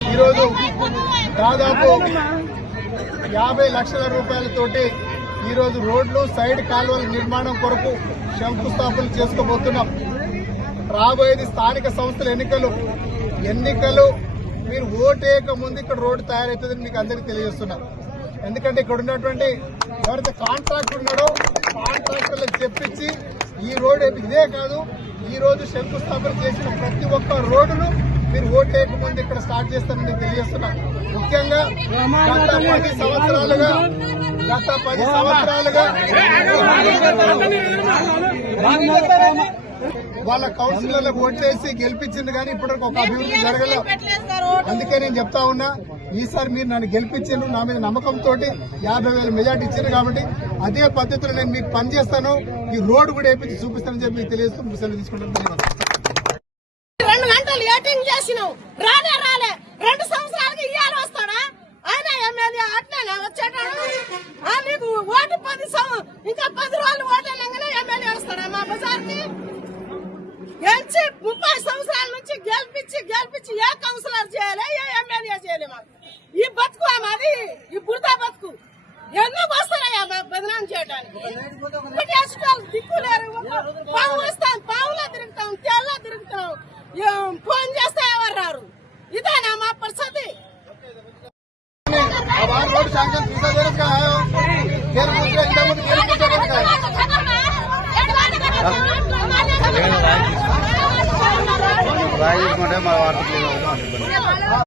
ఈరోజు దాదాపు 50 లక్షల రూపాయలతోటి ఈరోజు రోడ్లు సైడ్ కాలువల నిర్మాణం కొరకు శంకుస్థాపన చేసుకోబోతున్నాం. రాబోయేది స్థానిక సంస్థల ఎన్నికలు మీరు ఓటేయక ముందు ఇక్కడ రోడ్డు తయారవుతుందని మీకు అందరికీ తెలియజేస్తున్నాం. ఎందుకంటే ఇక్కడ ఉన్నటువంటి ఎవరైతే కాంట్రాక్టర్ ఉన్నాడో కాంట్రాక్టర్లకు చెప్పించి ఈ రోడ్డు ఇదే కాదు, ఈ రోజు శంకుస్థాపన చేసిన ప్రతి ఒక్క రోడ్డును మీరు ఓటేయక ముందు ఇక్కడ స్టార్ట్ చేస్తారని నేను తెలియజేస్తున్నాను. ముఖ్యంగా గత 10 సంవత్సరాలుగా వాళ్ళ కౌన్సిలర్లకు ఓట్లేసి గెలిపించింది కానీ ఇప్పటివరకు ఒక అభివృద్ధి జరగలేదు. అందుకే నేను చెప్తా ఉన్నా, ఈసారి మీరు నన్ను గెలిపించారు, నా మీద నమ్మకంతో 50,000 మెజార్టీ ఇచ్చారు కాబట్టి అదే పద్ధతిలో నేను మీకు పనిచేస్తాను, ఈ రోడ్డు కూడా వేయించి చూపిస్తానని చెప్పి మీకు తెలియజేస్తూ సెలవు తీసుకుంటాను. 2 గంటలు ఏటింగ్ చేసినావు, రాలే 2 సంవత్సరాలకి ఇయ్యాలి వస్తాడా ఆయన ఎమ్మెల్యే అట్లనే వచ్చేటాడు. నీకు ఓటు 10 ఇంకా 10 రోజులు ఓటేలంగానే ఎమ్మెల్యే వస్తాడా మా బజార్కి? గెలిచి 30 సంవత్సరాల నుంచి గెలిపించి ఏ కౌన్సిలర్ చేయాలి, ఏ ఎమ్మెల్యే చేయాలి? మాకు ఈ బతుకు మాది, ఈ బురద బతుకు ఎందుకు వస్తారయ్యా మాకు బదనాం చేయడానికి? దిక్కు లేరు, పాము వస్తాం, పావులా తిరుగుతాం, తెల్లా తిరుగుతాం, ఫోన్ చేస్తే ఎవరు రారు. ఇదేనా మా పరిస్థితి? రాయి